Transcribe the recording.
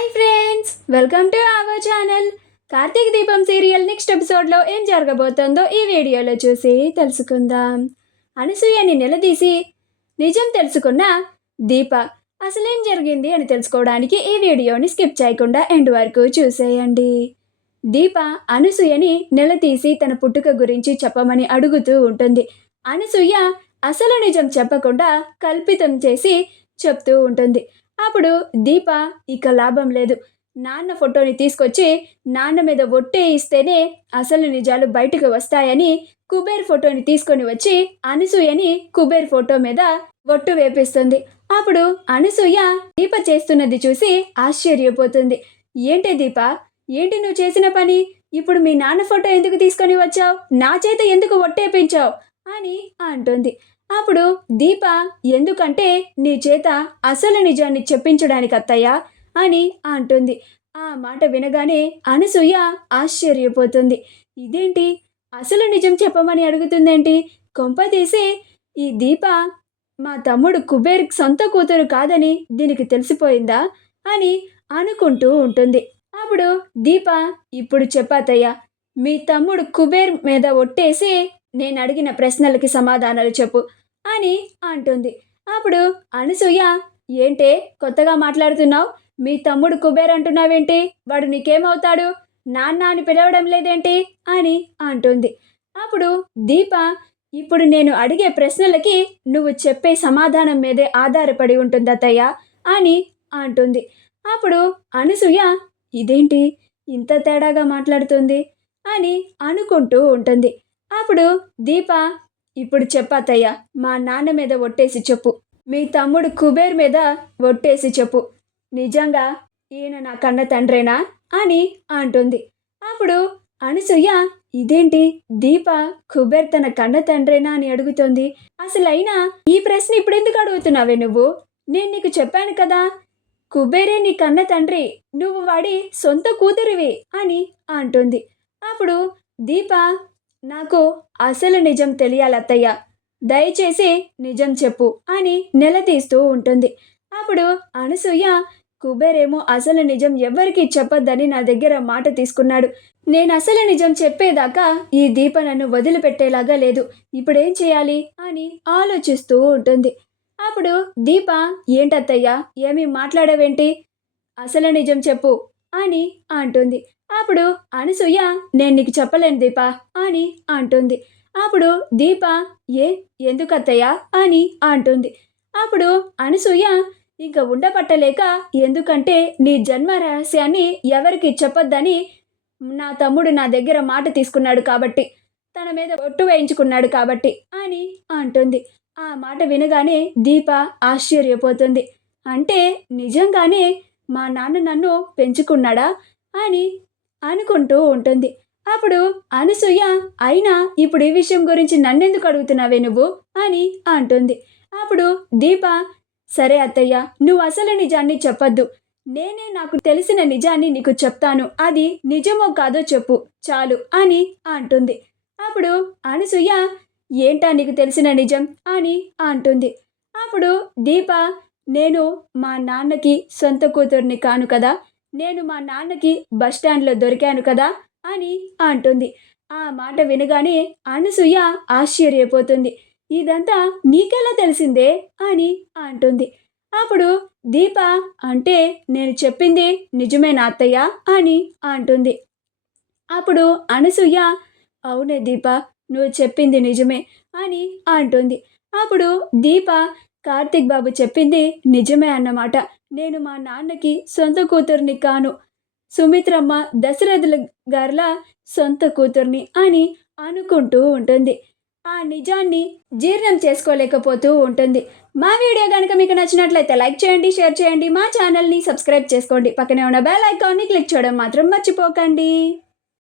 Hi friends, welcome to our channel. Karthika Deepam serial next ఎపిసోడ్లో ఏం జరగబోతుందో ఈ వీడియోలో చూసి తెలుసుకుందాం. అనసూయని నిలదీసి నిజం తెలుసుకున్న దీప అసలేం జరిగింది అని తెలుసుకోవడానికి ఈ వీడియోని స్కిప్ చేయకుండా ఎండ్ వరకు చూసేయండి. దీప అనసూయని నిలదీసి తన పుట్టుక గురించి చెప్పమని అడుగుతూ ఉంటుంది. అనసూయ అసలు నిజం చెప్పకుండా కల్పితం చేసి చెప్తూ ఉంటుంది. అప్పుడు దీప ఇక లాభం లేదు, నాన్న ఫోటోని తీసుకొచ్చి నాన్న మీద ఒట్టే ఇస్తేనే అసలు నిజాలు బయటకు వస్తాయని కుబేర్ ఫోటోని తీసుకొని వచ్చి అనసూయని కుబేర్ ఫోటో మీద ఒట్టు వేపిస్తుంది. అప్పుడు అనసూయ దీప చేస్తున్నది చూసి ఆశ్చర్యపోతుంది. ఏంటి దీప, ఏంటి నువ్వు చేసిన పని? ఇప్పుడు మీ నాన్న ఫోటో ఎందుకు తీసుకొని వచ్చావు? నా చేత ఎందుకు ఒట్టేపించావు అని అంటుంది. అప్పుడు దీప, ఎందుకంటే నీ చేత అసలు నిజాన్ని చెప్పించడానికి అత్తయ్య అని అంటుంది. ఆ మాట వినగానే అనసూయ ఆశ్చర్యపోతుంది. ఇదేంటి, అసలు నిజం చెప్పమని అడుగుతుందేంటి? కొంపదీసి ఈ దీప మా తమ్ముడు కుబేర్ సొంత కూతురు కాదని దీనికి తెలిసిపోయిందా అని అనుకుంటూ ఉంటుంది. అప్పుడు దీప, ఇప్పుడు చెప్పాతయ్య, మీ తమ్ముడు కుబేర్ మీద ఒట్టేసి నేను అడిగిన ప్రశ్నలకి సమాధానాలు చెప్పు అని అంటుంది. అప్పుడు అనసూయ, ఏంటే కొత్తగా మాట్లాడుతున్నావు? మీ తమ్ముడు కుబేర్ అంటున్నావేంటి? వాడు నీకేమవుతాడు? నాన్న అని పిలవడం లేదేంటి అని అంటుంది. అప్పుడు దీప, ఇప్పుడు నేను అడిగే ప్రశ్నలకి నువ్వు చెప్పే సమాధానం మీదే ఆధారపడి ఉంటుంది అత్తయ్య అని అంటుంది. అప్పుడు అనసూయ, ఇదేంటి ఇంత తేడాగా మాట్లాడుతుంది అని అనుకుంటూ ఉంటుంది. అప్పుడు దీప, ఇప్పుడు చెప్పత్తయ్య, మా నాన్న మీద ఒట్టేసి చెప్పు, మీ తమ్ముడు కుబేర్ మీద ఒట్టేసి చెప్పు, నిజంగా ఈయన నా కన్న తండ్రేనా అని అంటుంది. అప్పుడు అనసూయ, ఇదేంటి దీప కుబేర్ తన కన్న తండ్రేనా అని అడుగుతోంది. అసలైనా ఈ ప్రశ్న ఇప్పుడు ఎందుకు అడుగుతున్నావే నువ్వు? నేను నీకు చెప్పాను కదా, కుబేరే నీ కన్న తండ్రి, నువ్వు వాడి సొంత కూతురివి అని అంటుంది. అప్పుడు దీప, నాకు అసలు నిజం తెలియాలత్తయ్య, దయచేసి నిజం చెప్పు అని నిలదీస్తూ ఉంటుంది. అప్పుడు అనసూయ, కుబేరేమో అసలు నిజం ఎవరికి చెప్పొద్దని నా దగ్గర మాట తీసుకున్నాడు. నేను అసలు నిజం చెప్పేదాకా ఈ దీప నన్ను వదిలిపెట్టేలాగా లేదు. ఇప్పుడేం చేయాలి అని ఆలోచిస్తూ ఉంటుంది. అప్పుడు దీప, ఏంటత్తయ్య, ఏమీ మాట్లాడవేంటి? అసలు నిజం చెప్పు అని అంటుంది. అప్పుడు అనసూయ, నేను నీకు చెప్పలేను దీప అని అంటుంది. అప్పుడు దీప, ఎందుకత్తయ్య అని అంటుంది. అప్పుడు అనసూయ ఇంక ఉండపట్టలేక, ఎందుకంటే నీ జన్మ రహస్యాన్ని ఎవరికి చెప్పొద్దని నా తమ్ముడు నా దగ్గర మాట తీసుకున్నాడు కాబట్టి, తన మీద ఒట్టు వేయించుకున్నాడు కాబట్టి అని అంటుంది. ఆ మాట వినగానే దీప ఆశ్చర్యపోతుంది. అంటే నిజంగానే మా నాన్న నన్ను పెంచుకున్నాడా అని అనుకుంటూ ఉంటుంది. అప్పుడు అనసూయ, అయినా ఇప్పుడు ఈ విషయం గురించి నన్నెందుకు అడుగుతున్నావే నువ్వు అని అంటుంది. అప్పుడు దీప, సరే అత్తయ్య, నువ్వు అసలు నిజాన్ని చెప్పొద్దు, నేనే నాకు తెలిసిన నిజాన్ని నీకు చెప్తాను, అది నిజమో కాదో చెప్పు చాలు అని అంటుంది. అప్పుడు అనసూయ, ఏంటా నీకు తెలిసిన నిజం అని అంటుంది. అప్పుడు దీప, నేను మా నాన్నకి సొంత కూతుర్ని కాను కదా, నేను మా నాన్నకి బస్టాండ్లో దొరికాను కదా అని అంటుంది. ఆ మాట వినగానే అనసూయ ఆశ్చర్యపోతుంది. ఇదంతా నీకెలా తెలిసిందే అని అంటుంది. అప్పుడు దీప, అంటే నేను చెప్పింది నిజమేనా అత్తయ్య అని అంటుంది. అప్పుడు అనసూయ, అవునే దీప, నువ్వు చెప్పింది నిజమే అని అంటుంది. అప్పుడు దీప, కార్తిక్ బాబు చెప్పింది నిజమే అన్నమాట. నేను మా నాన్నకి సొంత కూతుర్ని కాను, సుమిత్రమ్మ దశరథుల గారిలా సొంత కూతుర్ని అని అనుకుంటూ ఉంటుంది. ఆ నిజాన్ని జీర్ణం చేసుకోలేకపోతూ ఉంటుంది. మా వీడియో కనుక మీకు నచ్చినట్లయితే లైక్ చేయండి, షేర్ చేయండి, మా ఛానల్ని సబ్స్క్రైబ్ చేసుకోండి, పక్కనే ఉన్న బెల్ ఐకాన్ని క్లిక్ చేయడం మాత్రం మర్చిపోకండి.